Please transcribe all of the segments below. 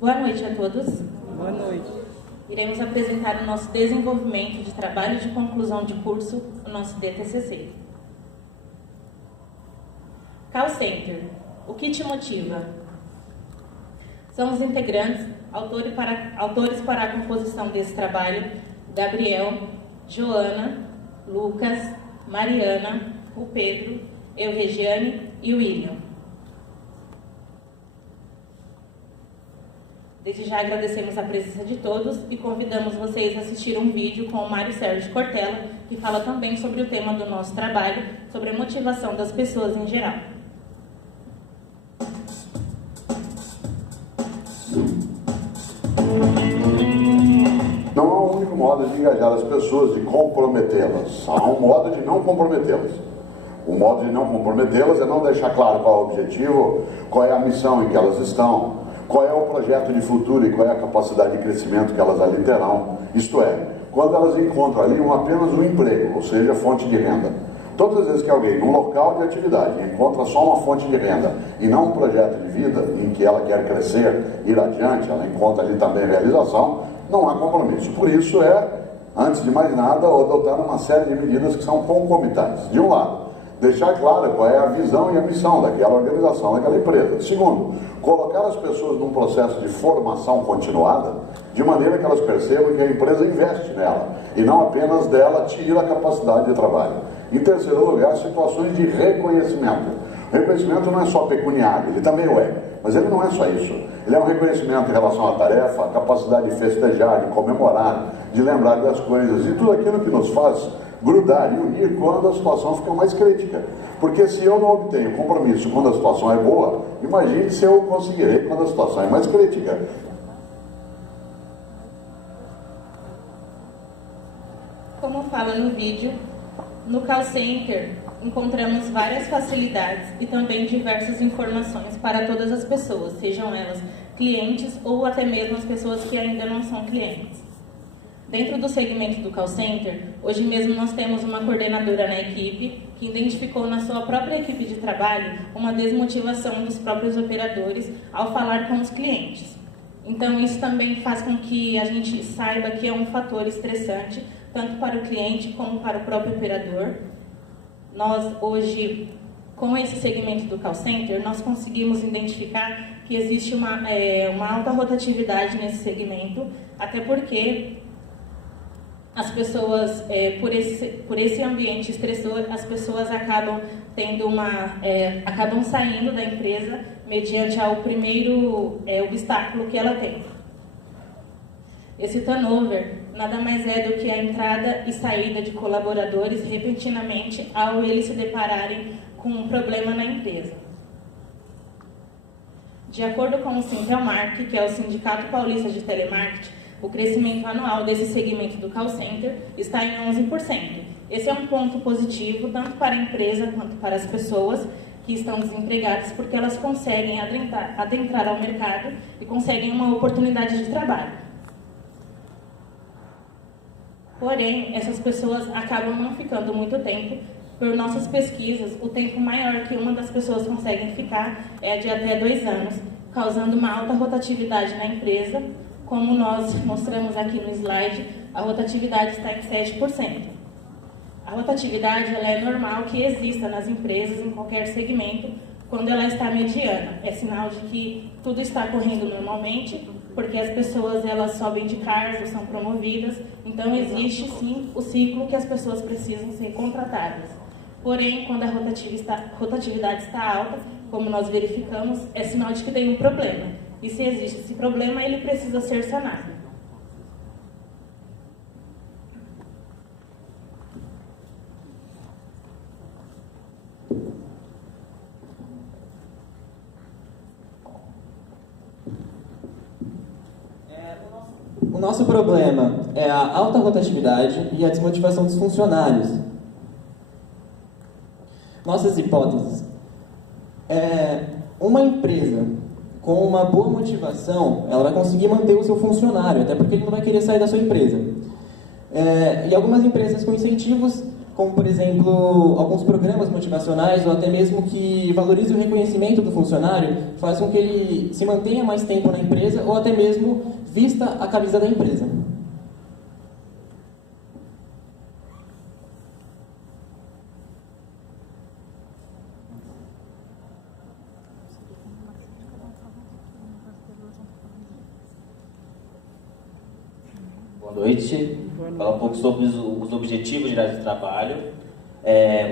Boa noite a todos. Boa noite. Iremos apresentar o nosso desenvolvimento de trabalho de conclusão de curso, o nosso DTCC. Call Center. O que te motiva? São os integrantes, autores para a composição desse trabalho, Gabriel, Joana, Lucas, Mariana, o Pedro, eu, Regiane e o William. Desde já agradecemos a presença de todos e convidamos vocês a assistir um vídeo com o Mário Sérgio Cortella, que fala também sobre o tema do nosso trabalho, sobre a motivação das pessoas em geral. Não há um único modo de engajar as pessoas, de comprometê-las. Há um modo de não comprometê-las. O modo de não comprometê-las é não deixar claro qual é o objetivo, qual é a missão em que elas estão, qual é o projeto de futuro e qual é a capacidade de crescimento que elas ali terão. Isto é, quando elas encontram ali apenas um emprego, ou seja, fonte de renda. Todas as vezes que alguém, num local de atividade, encontra só uma fonte de renda e não um projeto de vida em que ela quer crescer, ir adiante, ela encontra ali também realização, não há compromisso. Por isso antes de mais nada, adotar uma série de medidas que são concomitantes. De um lado, deixar claro qual é a visão e a missão daquela organização, daquela empresa. Segundo, colocar as pessoas num processo de formação continuada, de maneira que elas percebam que a empresa investe nela, e não apenas dela tira a capacidade de trabalho. Em terceiro lugar, situações de reconhecimento. O reconhecimento não é só pecuniário, ele também o é, mas ele não é só isso. Ele é um reconhecimento em relação à tarefa, a capacidade de festejar, de comemorar, de lembrar das coisas, e tudo aquilo que nos faz grudar e unir quando a situação fica mais crítica. Porque se eu não obtenho compromisso quando a situação é boa, imagine se eu conseguirei quando a situação é mais crítica. Como fala no vídeo, no Call Center encontramos várias facilidades e também diversas informações para todas as pessoas, sejam elas clientes ou até mesmo as pessoas que ainda não são clientes. Dentro do segmento do Call Center, hoje mesmo nós temos uma coordenadora na equipe que identificou na sua própria equipe de trabalho uma desmotivação dos próprios operadores ao falar com os clientes. Então isso também faz com que a gente saiba que é um fator estressante, tanto para o cliente como para o próprio operador. Nós hoje, com esse segmento do Call Center, nós conseguimos identificar que existe uma alta rotatividade nesse segmento, até porque as pessoas, por esse ambiente estressor, as pessoas acabam saindo da empresa mediante ao primeiro obstáculo que ela tem. Esse turnover nada mais é do que a entrada e saída de colaboradores repentinamente ao eles se depararem com um problema na empresa. De acordo com o Sintelmark, que é o Sindicato Paulista de Telemarketing, o crescimento anual desse segmento do call center está em 11%. Esse é um ponto positivo tanto para a empresa quanto para as pessoas que estão desempregadas, porque elas conseguem adentrar ao mercado e conseguem uma oportunidade de trabalho. Porém, essas pessoas acabam não ficando muito tempo. Por nossas pesquisas, o tempo maior que uma das pessoas conseguem ficar é de até 2 anos, causando uma alta rotatividade na empresa. Como nós mostramos aqui no slide, a rotatividade está em 7%. A rotatividade ela é normal que exista nas empresas, em qualquer segmento, quando ela está mediana. É sinal de que tudo está correndo normalmente, porque as pessoas elas sobem de cargos, são promovidas, então existe sim o ciclo que as pessoas precisam ser contratadas. Porém, quando a rotatividade está alta, como nós verificamos, é sinal de que tem um problema. E se existe esse problema, ele precisa ser sanado. O nosso problema é a alta rotatividade e a desmotivação dos funcionários. Nossas hipóteses. Uma empresa com uma boa motivação, ela vai conseguir manter o seu funcionário, até porque ele não vai querer sair da sua empresa. E algumas empresas com incentivos como, por exemplo, alguns programas motivacionais ou até mesmo que valorizem o reconhecimento do funcionário, faz com que ele se mantenha mais tempo na empresa ou até mesmo vista a camisa da empresa. Boa noite. Falar um pouco sobre os objetivos gerais do trabalho.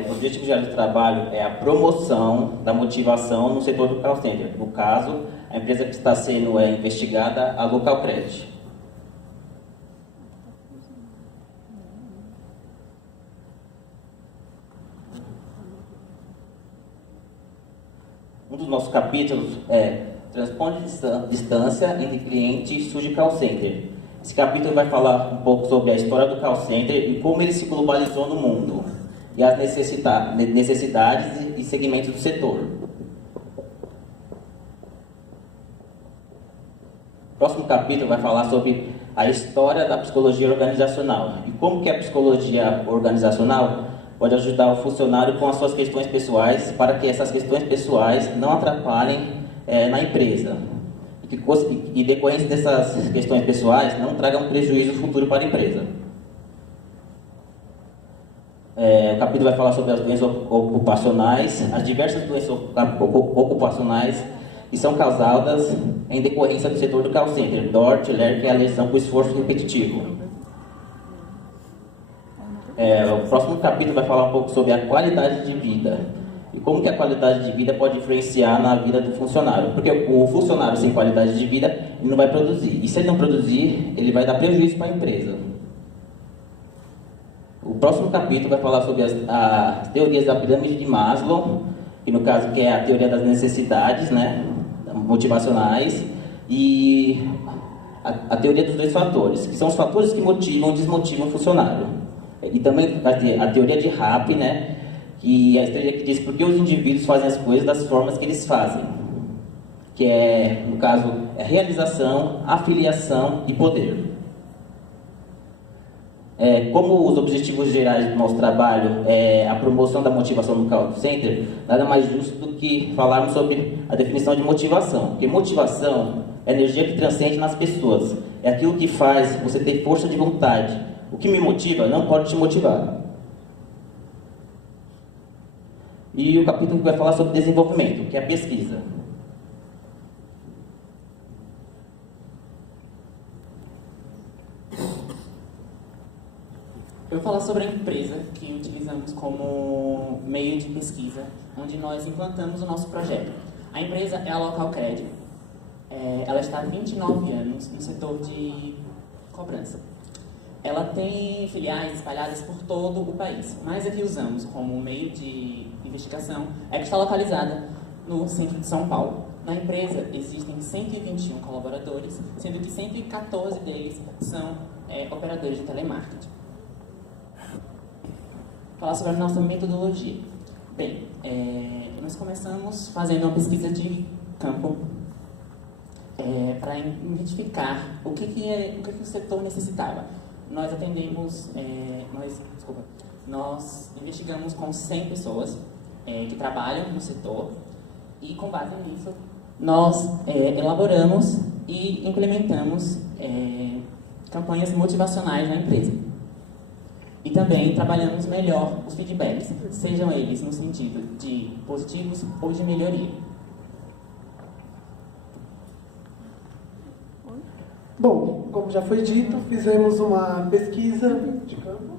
Os objetivos gerais do trabalho é a promoção da motivação no setor do call center. No caso, a empresa que está sendo investigada, a Local Credit. Um dos nossos capítulos é Transponde distância entre cliente e estúdio call center. Esse capítulo vai falar um pouco sobre a história do call center e como ele se globalizou no mundo e as necessidades e segmentos do setor. O próximo capítulo vai falar sobre a história da psicologia organizacional e como que a psicologia organizacional pode ajudar o funcionário com as suas questões pessoais para que essas questões pessoais não atrapalhem na empresa. E decorrência dessas questões pessoais não tragam prejuízo futuro para a empresa. O capítulo vai falar sobre as doenças ocupacionais, as diversas doenças ocupacionais que são causadas em decorrência do setor do call center, DORT, LER, que é a lesão por esforço repetitivo. O próximo capítulo vai falar um pouco sobre a qualidade de vida e como que a qualidade de vida pode influenciar na vida do funcionário. Porque o funcionário sem qualidade de vida, ele não vai produzir. E se ele não produzir, ele vai dar prejuízo para a empresa. O próximo capítulo vai falar sobre as teorias da pirâmide de Maslow, que no caso que é a teoria das necessidades, né, motivacionais, e a teoria dos dois fatores, que são os fatores que motivam e desmotivam o funcionário. E também a teoria de Rapp, né, que é a teoria que diz por que os indivíduos fazem as coisas das formas que eles fazem, que é, no caso, realização, afiliação e poder. Como os objetivos gerais do nosso trabalho é a promoção da motivação no call center, nada mais justo do que falarmos sobre a definição de motivação, porque motivação é a energia que transcende nas pessoas, é aquilo que faz você ter força de vontade. O que me motiva não pode te motivar. E o capítulo que vai falar sobre desenvolvimento, que é a pesquisa. Eu vou falar sobre a empresa que utilizamos como meio de pesquisa, onde nós implantamos o nosso projeto. A empresa é a Local Credit. Ela está há 29 anos no setor de cobrança. Ela tem filiais espalhadas por todo o país, mas a que usamos como meio de investigação é que está localizada no centro de São Paulo. Na empresa existem 121 colaboradores, sendo que 114 deles são operadores de telemarketing. Falar sobre a nossa metodologia. Bem, nós começamos fazendo uma pesquisa de campo para identificar o que o setor necessitava. Nós investigamos com 100 pessoas que trabalham no setor e, com base nisso, nós elaboramos e implementamos campanhas motivacionais na empresa. E também trabalhamos melhor os feedbacks, sejam eles no sentido de positivos ou de melhoria. Bom, como já foi dito, fizemos uma pesquisa de campo.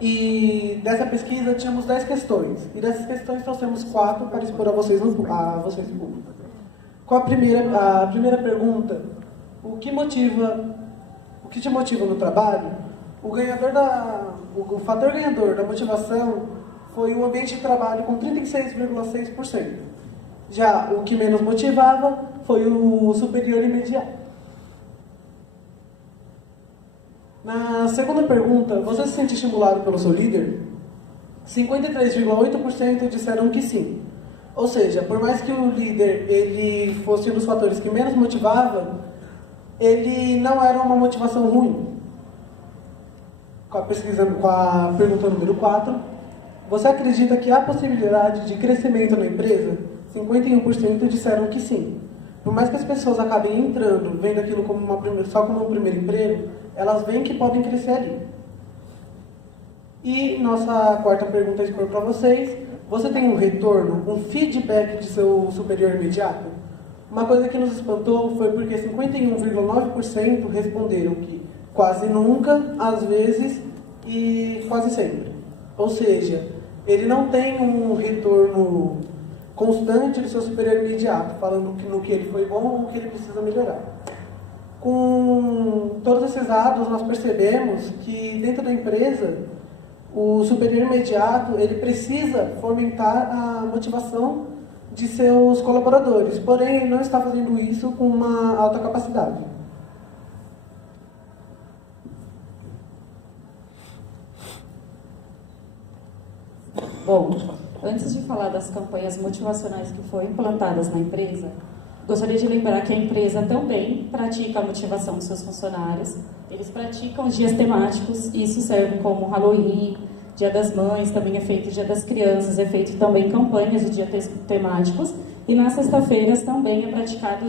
E dessa pesquisa tínhamos 10 questões. E dessas questões trouxemos 4 para expor a vocês no público. Com a primeira pergunta, o que te motiva no trabalho? O fator ganhador da motivação foi o ambiente de trabalho com 36,6%. Já o que menos motivava foi o superior imediato. Na segunda pergunta, você se sente estimulado pelo seu líder? 53,8% disseram que sim. Ou seja, por mais que o líder ele fosse um dos fatores que menos motivava, ele não era uma motivação ruim. com a pergunta número 4. Você acredita que há possibilidade de crescimento na empresa? 51% disseram que sim. Por mais que as pessoas acabem entrando, vendo aquilo como só como um primeiro emprego, elas veem que podem crescer ali. E nossa quarta pergunta expor para vocês. Você tem um retorno, um feedback de seu superior imediato? Uma coisa que nos espantou foi porque 51,9% responderam que quase nunca, às vezes e quase sempre. Ou seja, ele não tem um retorno constante do seu superior imediato, falando no que ele foi bom ou no que ele precisa melhorar. Com todos esses dados, nós percebemos que dentro da empresa, o superior imediato ele precisa fomentar a motivação de seus colaboradores, porém ele não está fazendo isso com uma alta capacidade. Bom, antes de falar das campanhas motivacionais que foram implantadas na empresa, gostaria de lembrar que a empresa também pratica a motivação dos seus funcionários. Eles praticam os dias temáticos, isso serve como Halloween, Dia das Mães, também é feito Dia das Crianças, é feito também campanhas de dias temáticos. E nas sextas-feiras também é praticado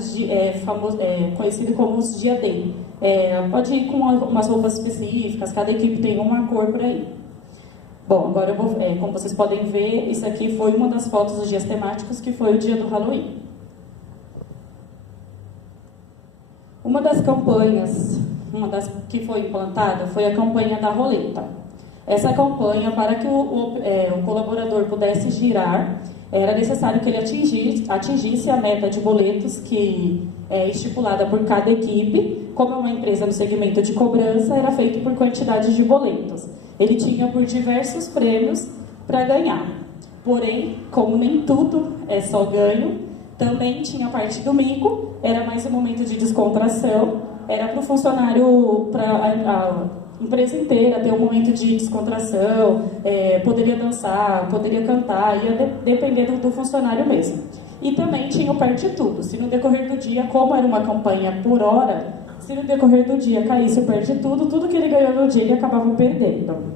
conhecido como os Dia D. Pode ir com umas roupas específicas, cada equipe tem uma cor por aí. Bom, agora eu vou, como vocês podem ver, isso aqui foi uma das fotos dos dias temáticos, que foi o dia do Halloween. Uma das campanhas, que foi implantada, foi a campanha da roleta. Essa campanha, para que o colaborador pudesse girar, era necessário que ele atingisse a meta de boletos que é estipulada por cada equipe. Como é uma empresa no segmento de cobrança, era feito por quantidade de boletos. Ele tinha por diversos prêmios para ganhar. Porém, como nem tudo é só ganho, também tinha a parte do mico, era mais um momento de descontração, era para o funcionário, para a empresa inteira ter um momento de descontração, poderia dançar, poderia cantar, ia depender do funcionário mesmo. E também tinha o perde tudo. Se no decorrer do dia, como era uma campanha por hora, se no decorrer do dia caísse o perde tudo, tudo que ele ganhou no dia ele acabava perdendo.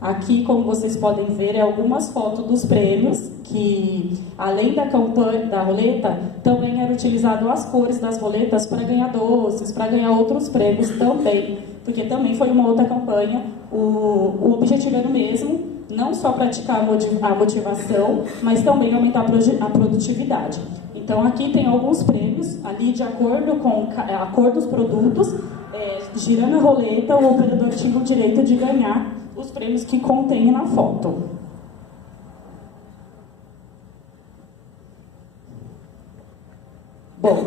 Aqui, como vocês podem ver, algumas fotos dos prêmios, que além da campanha da roleta, também era utilizado as cores das roletas para ganhar doces, para ganhar outros prêmios também, porque também foi uma outra campanha. O objetivo era o mesmo, não só praticar a motivação, mas também aumentar a produtividade. Então aqui tem alguns prêmios, ali de acordo com a cor dos produtos, girando a roleta, o operador tinha o direito de ganhar os prêmios que contém na foto. Bom,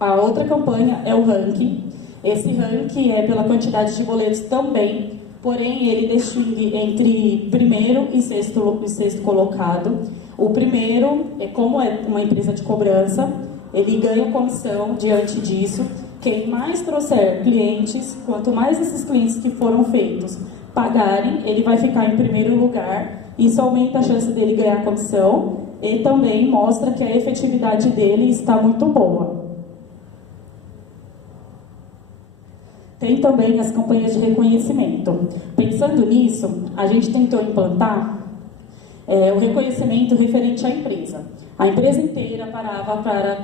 a outra campanha é o ranking. Esse ranking é pela quantidade de boletos também, porém ele distingue entre primeiro e sexto colocado. O primeiro, como é uma empresa de cobrança, ele ganha comissão diante disso. Quem mais trouxer clientes, quanto mais esses clientes que foram feitos pagarem, ele vai ficar em primeiro lugar. Isso aumenta a chance dele ganhar comissão e também mostra que a efetividade dele está muito boa. Tem também as campanhas de reconhecimento. Pensando nisso, a gente tentou implantar o reconhecimento referente à empresa. A empresa inteira parava para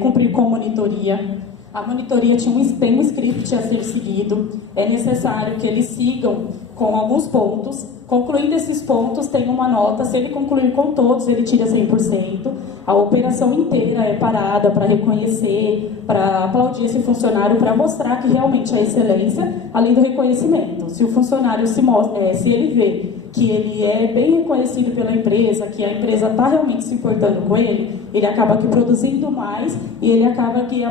cumprir com monitoria. A monitoria tem um script a ser seguido. É necessário que eles sigam com alguns pontos. Concluindo esses pontos, tem uma nota. Se ele concluir com todos, ele tira 100%. A operação inteira é parada para reconhecer, para aplaudir esse funcionário, para mostrar que realmente é excelência, além do reconhecimento. Se o funcionário se ele vê que ele é bem reconhecido pela empresa, que a empresa está realmente se importando com ele, ele acaba aqui produzindo mais e ele acaba aqui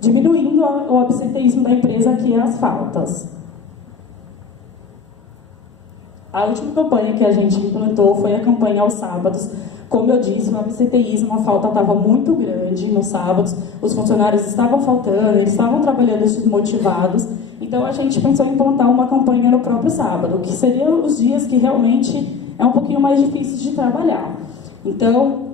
diminuindo o absenteísmo da empresa, que é as faltas. A última campanha que a gente implantou foi a campanha aos sábados. Como eu disse, o absenteísmo, a falta estava muito grande nos sábados, os funcionários estavam faltando, eles estavam trabalhando desmotivados. Então a gente pensou em implantar uma campanha no próprio sábado, que seriam os dias que realmente é um pouquinho mais difícil de trabalhar. Então,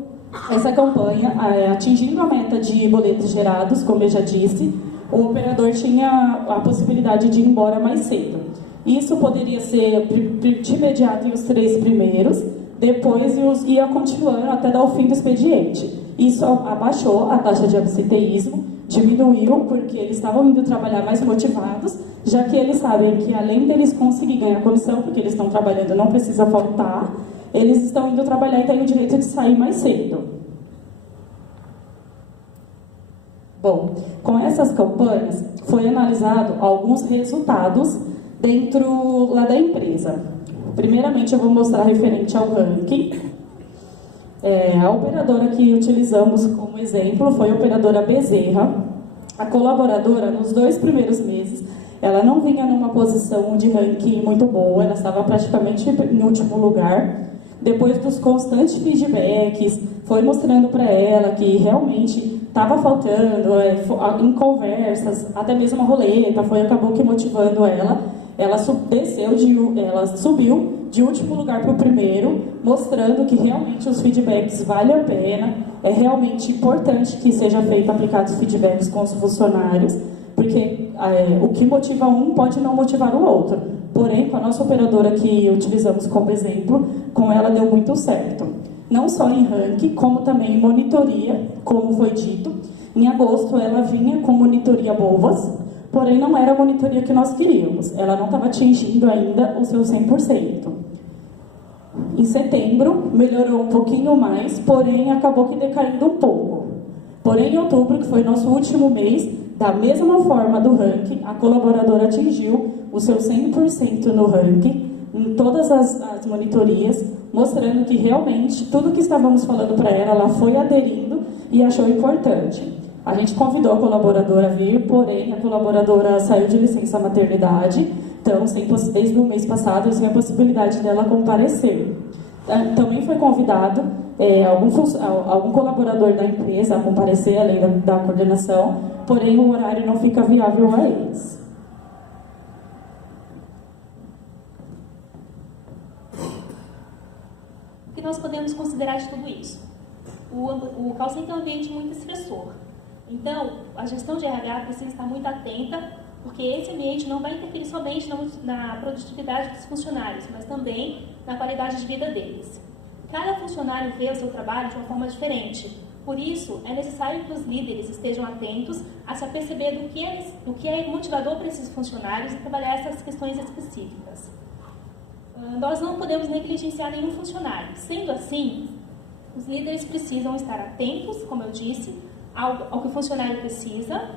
essa campanha, atingindo a meta de boletos gerados, como eu já disse, o operador tinha a possibilidade de ir embora mais cedo. Isso poderia ser de imediato em os 3 primeiros, depois ia continuando até dar o fim do expediente. Isso abaixou a taxa de absenteísmo, diminuiu porque eles estavam indo trabalhar mais motivados, já que eles sabem que além deles conseguir ganhar comissão, porque eles estão trabalhando, não precisa faltar, eles estão indo trabalhar e têm o direito de sair mais cedo. Bom, com essas campanhas foi analisado alguns resultados dentro lá da empresa. Primeiramente eu vou mostrar referente ao ranking. A operadora que utilizamos como exemplo foi a operadora Bezerra. A colaboradora, nos 2 primeiros meses, ela não vinha numa posição de ranking muito boa, ela estava praticamente em último lugar. Depois dos constantes feedbacks, foi mostrando para ela que realmente estava faltando, em conversas, até mesmo a roleta, acabou que motivando ela. Ela subiu de último lugar para o primeiro, mostrando que realmente os feedbacks valem a pena. É realmente importante que seja feito aplicados feedbacks com os funcionários, porque o que motiva um pode não motivar o outro. Porém, com a nossa operadora que utilizamos como exemplo, com ela deu muito certo. Não só em ranking, como também em monitoria, como foi dito. Em agosto, ela vinha com monitoria boas, porém não era a monitoria que nós queríamos. Ela não estava atingindo ainda o seu 100%. Em setembro, melhorou um pouquinho mais, porém acabou que decaindo um pouco. Porém, em outubro, que foi nosso último mês, da mesma forma do ranking, a colaboradora atingiu o seu 100% no ranking, em todas as monitorias, mostrando que realmente tudo que estávamos falando para ela, ela foi aderindo e achou importante. A gente convidou a colaboradora a vir, porém a colaboradora saiu de licença maternidade, então desde o mês passado sem a possibilidade dela comparecer. Também foi convidado algum colaborador da empresa a comparecer, além da coordenação, porém o horário não fica viável a eles. O que nós podemos considerar de tudo isso? O call center é um ambiente muito estressor. Então, a gestão de RH precisa estar muito atenta, porque esse ambiente não vai interferir somente na produtividade dos funcionários, mas também na qualidade de vida deles. Cada funcionário vê o seu trabalho de uma forma diferente. Por isso, é necessário que os líderes estejam atentos a se aperceber do que é motivador para esses funcionários e trabalhar essas questões específicas. Nós não podemos negligenciar nenhum funcionário. Sendo assim, os líderes precisam estar atentos, como eu disse, ao que o funcionário precisa,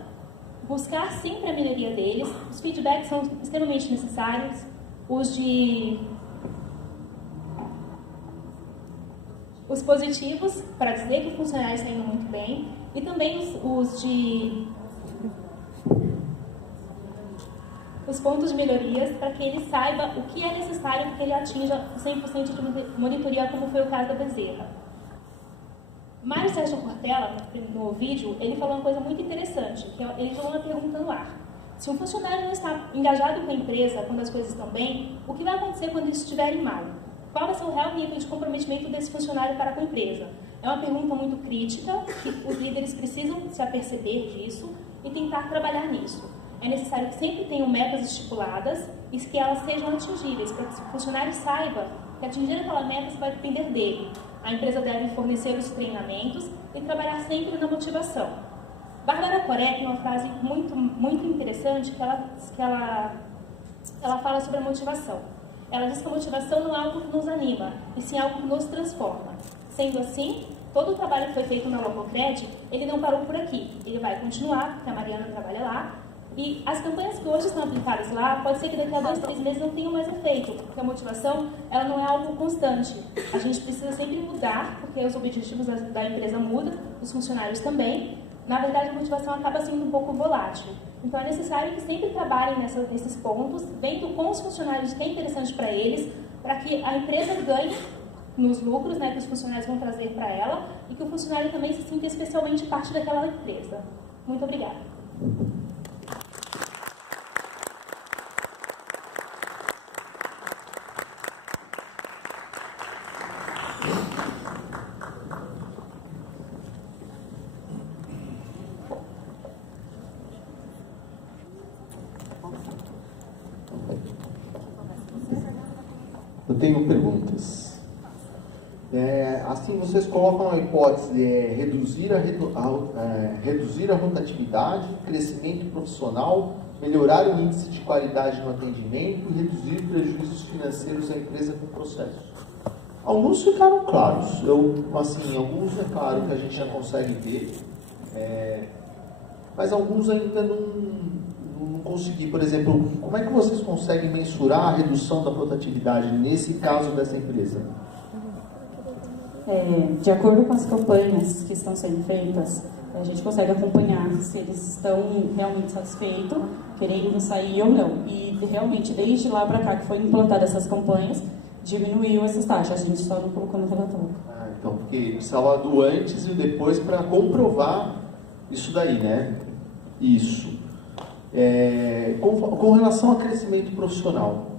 buscar sempre a melhoria deles. Os feedbacks são extremamente necessários, os positivos, para dizer que o funcionário está indo muito bem, e também os pontos de melhorias, para que ele saiba o que é necessário para que ele atinja 100% de monitoria, como foi o caso da Bezerra. Mário Sérgio Cortella, no vídeo, ele falou uma coisa muito interessante, que ele jogou uma pergunta no ar. Se um funcionário não está engajado com a empresa quando as coisas estão bem, o que vai acontecer quando isso estiver mal? Qual vai ser o real nível de comprometimento desse funcionário para com a empresa? É uma pergunta muito crítica, que os líderes precisam se aperceber disso e tentar trabalhar nisso. É necessário que sempre tenham metas estipuladas e que elas sejam atingíveis, para que o funcionário saiba que atingir aquela meta vai depender dele. A empresa deve fornecer os treinamentos e trabalhar sempre na motivação. Bárbara Coré tem uma frase muito, muito interessante que ela fala sobre a motivação. Ela diz que a motivação não é algo que nos anima, e sim algo que nos transforma. Sendo assim, todo o trabalho que foi feito na Lococred, ele não parou por aqui. Ele vai continuar, porque a Mariana trabalha lá, e as campanhas que hoje estão aplicadas lá, pode ser que daqui a 2, 3 meses não tenham mais efeito, porque a motivação ela não é algo constante. A gente precisa sempre mudar, porque os objetivos da empresa mudam, os funcionários também. Na verdade, a motivação acaba sendo um pouco volátil. Então, é necessário que sempre trabalhem nesses pontos, vendo com os funcionários o que é interessante para eles, para que a empresa ganhe nos lucros, né, que os funcionários vão trazer para ela, e que o funcionário também se sinta especialmente parte daquela empresa. Muito obrigada. tenho perguntas. Assim, vocês colocam a hipótese de reduzir a rotatividade, crescimento profissional, melhorar o índice de qualidade no atendimento e reduzir prejuízos financeiros à empresa com processos. Alguns ficaram claros. Alguns é claro que a gente já consegue ver, mas alguns ainda não consegui. Por exemplo, como é que vocês conseguem mensurar a redução da rotatividade nesse caso dessa empresa? De acordo com as campanhas que estão sendo feitas, a gente consegue acompanhar se eles estão realmente satisfeitos, querendo sair ou não. E realmente, desde lá para cá que foi implantada essas campanhas, diminuiu essas taxas. A gente só não colocou no relatório. Então, porque precisava do antes e o depois para comprovar isso daí, né? Isso. Com relação ao crescimento profissional,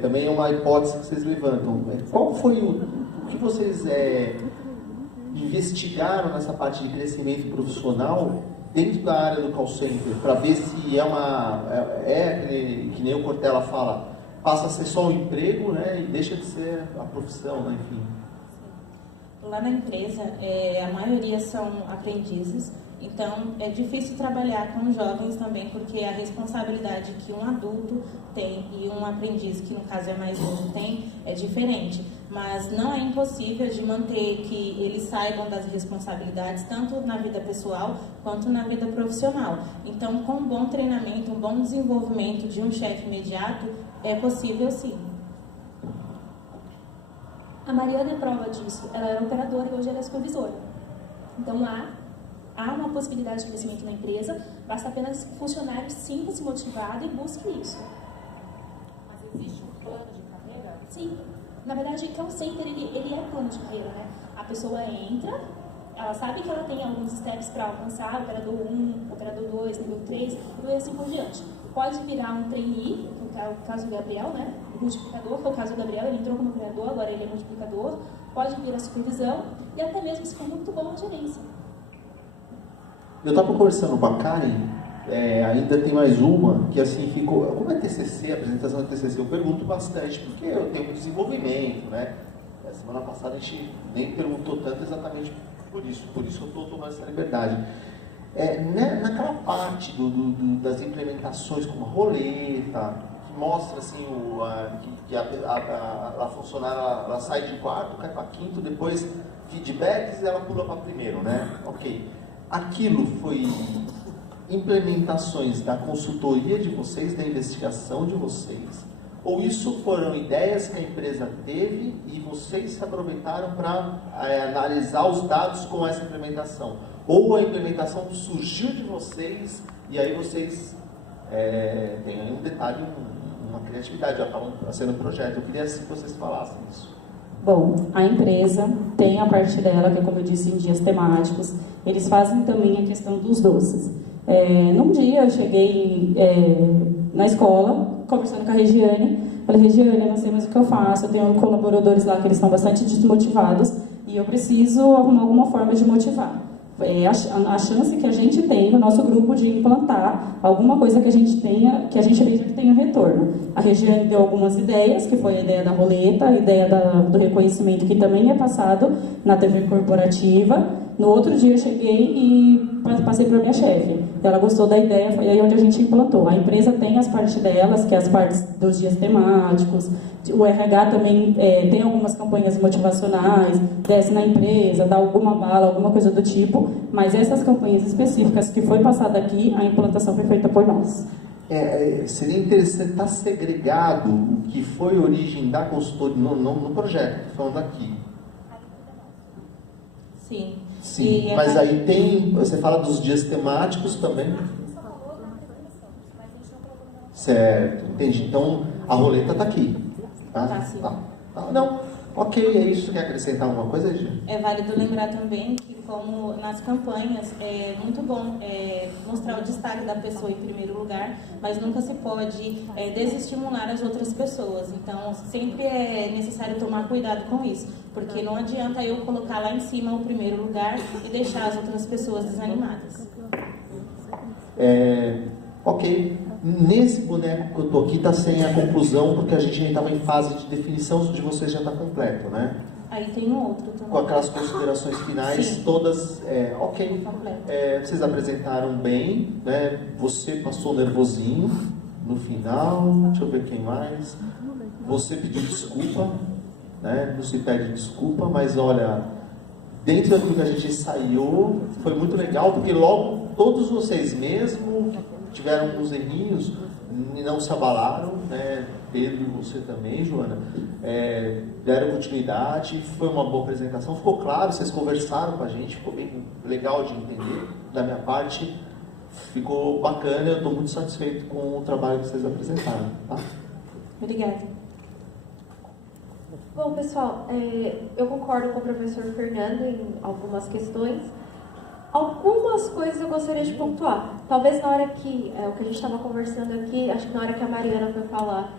também é uma hipótese que vocês levantam. Qual foi o que vocês investigaram nessa parte de crescimento profissional dentro da área do call center, para ver se que nem o Cortella fala, passa a ser só um emprego, né, e deixa de ser a profissão, né, enfim. Lá na empresa, a maioria são aprendizes, então é difícil trabalhar com jovens também, porque a responsabilidade que um adulto tem e um aprendiz, que no caso é mais novo, tem, é diferente. Mas não é impossível de manter que eles saibam das responsabilidades, tanto na vida pessoal quanto na vida profissional. Então, com um bom treinamento, um bom desenvolvimento de um chefe imediato, é possível sim. A Mariana é prova disso. Ela era operadora e hoje ela é supervisora. Então, lá há uma possibilidade de crescimento na empresa, basta apenas que o funcionário sinta-se motivado e busque isso. Mas existe um plano de carreira? Sim. Na verdade, o call center, ele é plano de carreira, né? A pessoa entra, ela sabe que ela tem alguns steps para alcançar, operador 1, operador 2, nível 3, e assim por diante. Pode virar um trainee, que é o caso do Gabriel, né? O multiplicador, que é o caso do Gabriel, ele entrou como operador, agora ele é multiplicador. Pode vir a supervisão e até mesmo, se for muito bom, a gerência. Eu estava conversando com a Karen, ainda tem mais uma, que assim ficou... Como é TCC, a apresentação do TCC? Eu pergunto bastante, porque eu tenho um desenvolvimento, né? Semana passada a gente nem perguntou tanto exatamente por isso eu estou tomando essa liberdade. Naquela parte das implementações, como a roleta, que mostra assim, que a funcionária ela sai de quarto, cai para quinto, depois feedbacks e ela pula para primeiro, né? Ok. Aquilo foi implementações da consultoria de vocês, da investigação de vocês, ou isso foram ideias que a empresa teve e vocês se aproveitaram para analisar os dados com essa implementação? Ou a implementação surgiu de vocês e aí vocês têm aí um detalhe, uma criatividade, já acabam sendo um projeto. Eu queria assim, que vocês falassem isso. Bom, a empresa tem a parte dela, que é como eu disse, em dias temáticos. Eles fazem também a questão dos doces. Num dia eu cheguei na escola, conversando com a Regiane. Falei, Regiane, eu não sei mais o que eu faço. Eu tenho colaboradores lá que eles estão bastante desmotivados e eu preciso arrumar alguma forma de motivar. A chance que a gente tem no nosso grupo de implantar alguma coisa que a gente tenha, que a gente veja que tenha retorno. A Regiane deu algumas ideias, que foi a ideia da roleta, a ideia do reconhecimento, que também é passado na TV corporativa. No outro dia eu cheguei e passei para a minha chefe. Ela gostou da ideia, foi aí onde a gente implantou. A empresa tem as partes delas, que é as partes dos dias temáticos. O RH também tem algumas campanhas motivacionais, desce na empresa, dá alguma bala, alguma coisa do tipo. Mas essas campanhas específicas que foi passada aqui, a implantação foi feita por nós. Seria interessante estar segregado o que foi a origem da consultoria no projeto, falando aqui. Sim. Sim, mas aí tem, você fala dos dias temáticos também? Certo, entendi. Então, a roleta está aqui. Tá, sim. Tá. Não, ok, é isso. Quer acrescentar alguma coisa, Gi? É válido lembrar também que, como nas campanhas, é muito bom mostrar o destaque da pessoa em primeiro lugar, mas nunca se pode desestimular as outras pessoas. Então, sempre é necessário tomar cuidado com isso, porque não adianta eu colocar lá em cima o primeiro lugar e deixar as outras pessoas desanimadas. Ok, nesse boneco que eu estou aqui está sem a conclusão, porque a gente ainda estava em fase de definição, de vocês já está completo, né? Aí tem um outro também. Com aquelas considerações finais, Sim. todas, ok. Vocês apresentaram bem, né? Você passou nervosinho no final, deixa eu ver quem mais. Você pediu desculpa, né? Não se pede desculpa, mas olha, dentro daquilo que a gente ensaiou, foi muito legal, porque logo todos vocês mesmo que tiveram uns errinhos, não se abalaram, né? Pedro e você também, Joana, deram continuidade, foi uma boa apresentação, ficou claro, vocês conversaram com a gente, ficou bem legal de entender. Da minha parte, ficou bacana, eu estou muito satisfeito com o trabalho que vocês apresentaram. Tá? Obrigada. Bom, pessoal, eu concordo com o professor Fernando em algumas questões. Algumas coisas eu gostaria de pontuar. Talvez na hora que, o que a gente estava conversando aqui, acho que na hora que a Mariana foi falar,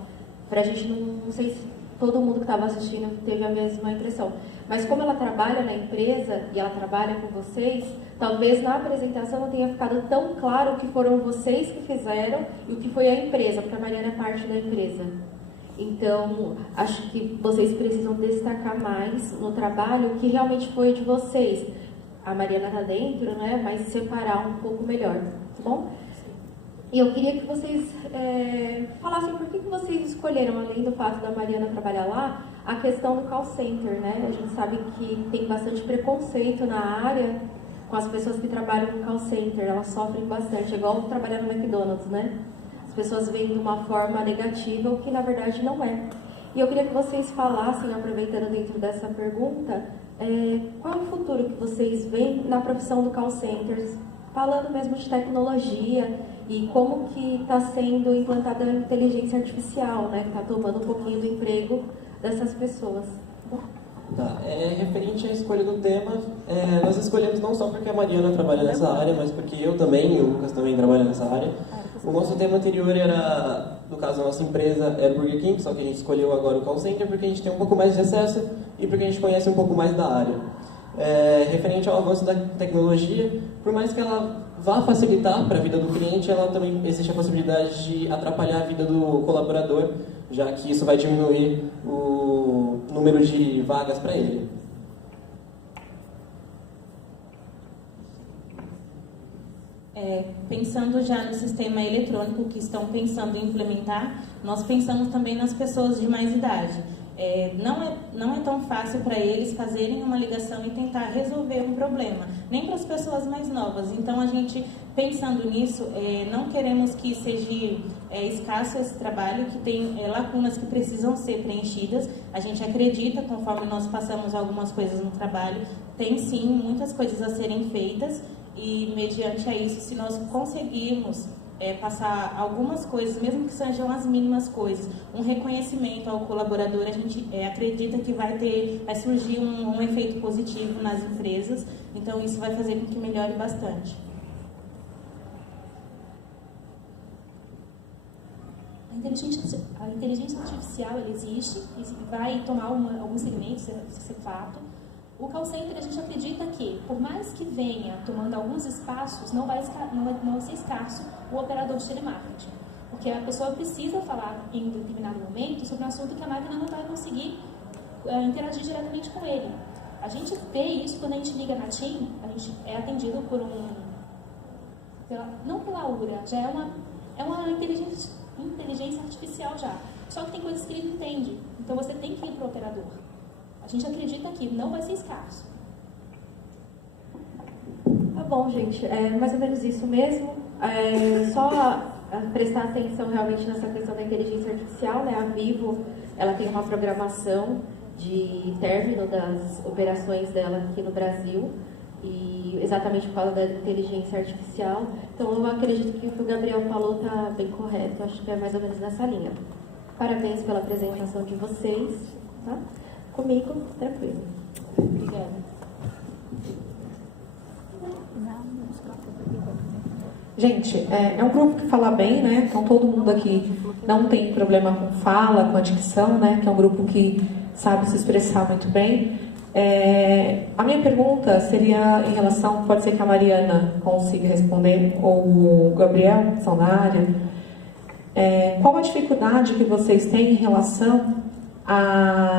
para a gente não sei se todo mundo que estava assistindo teve a mesma impressão, mas como ela trabalha na empresa e ela trabalha com vocês, talvez na apresentação não tenha ficado tão claro o que foram vocês que fizeram e o que foi a empresa, porque a Mariana é parte da empresa. Então, acho que vocês precisam destacar mais no trabalho o que realmente foi de vocês. A Mariana está dentro, né? Mas separar um pouco melhor, tá bom? E eu queria que vocês falassem por que vocês escolheram, além do fato da Mariana trabalhar lá, a questão do call center, né? A gente sabe que tem bastante preconceito na área com as pessoas que trabalham no call center, elas sofrem bastante, é igual trabalhar no McDonald's, né? As pessoas veem de uma forma negativa, o que na verdade não é. E eu queria que vocês falassem, aproveitando dentro dessa pergunta, qual é o futuro que vocês veem na profissão do call center, falando mesmo de tecnologia e como que está sendo implantada a inteligência artificial, né, que está tomando um pouquinho do emprego dessas pessoas. Tá, referente à escolha do tema, nós escolhemos não só porque a Mariana trabalha nessa área, mas porque eu também e o Lucas também trabalham nessa área. O nosso tema anterior era, no caso a nossa empresa era o Burger King, só que a gente escolheu agora o call center porque a gente tem um pouco mais de acesso e porque a gente conhece um pouco mais da área. Referente ao avanço da tecnologia, por mais que ela vá facilitar para a vida do cliente, ela também existe a possibilidade de atrapalhar a vida do colaborador, já que isso vai diminuir o número de vagas para ele. Pensando já no sistema eletrônico que estão pensando em implementar, nós pensamos também nas pessoas de mais idade. Não é tão fácil para eles fazerem uma ligação e tentar resolver um problema, nem para as pessoas mais novas. Então, a gente, pensando nisso, não queremos que seja escasso esse trabalho, que tem lacunas que precisam ser preenchidas. A gente acredita, conforme nós passamos algumas coisas no trabalho, tem sim muitas coisas a serem feitas e, mediante a isso, se nós conseguirmos passar algumas coisas, mesmo que sejam as mínimas coisas, um reconhecimento ao colaborador, a gente acredita que vai surgir um efeito positivo nas empresas, então isso vai fazer com que melhore bastante. A inteligência artificial ela existe e vai tomar alguns segmentos, isso é fato. O call center, a gente acredita que, por mais que venha tomando alguns espaços, não vai ser escasso o operador de telemarketing. Porque a pessoa precisa falar em determinado momento sobre um assunto que a máquina não vai conseguir interagir diretamente com ele. A gente vê isso quando a gente liga na TIM, a gente é atendido por não pela URA, já é uma inteligência artificial já. Só que tem coisas que ele não entende, então você tem que ir para o operador. A gente acredita que não vai ser escasso. Tá bom, gente. Mais ou menos isso mesmo. Só prestar atenção realmente nessa questão da inteligência artificial, né? A Vivo, ela tem uma programação de término das operações dela aqui no Brasil, e exatamente por causa da inteligência artificial. Então, eu acredito que o que o Gabriel falou está bem correto. Acho que é mais ou menos nessa linha. Parabéns pela apresentação de vocês. Tá? Comigo, tranquilo. Obrigada. Gente, é um grupo que fala bem, né? Então todo mundo aqui não tem problema com fala, com a dicção, né? Que é um grupo que sabe se expressar muito bem. A minha pergunta seria em relação, pode ser que a Mariana consiga responder, ou o Gabriel, que são da área, qual a dificuldade que vocês têm em relação a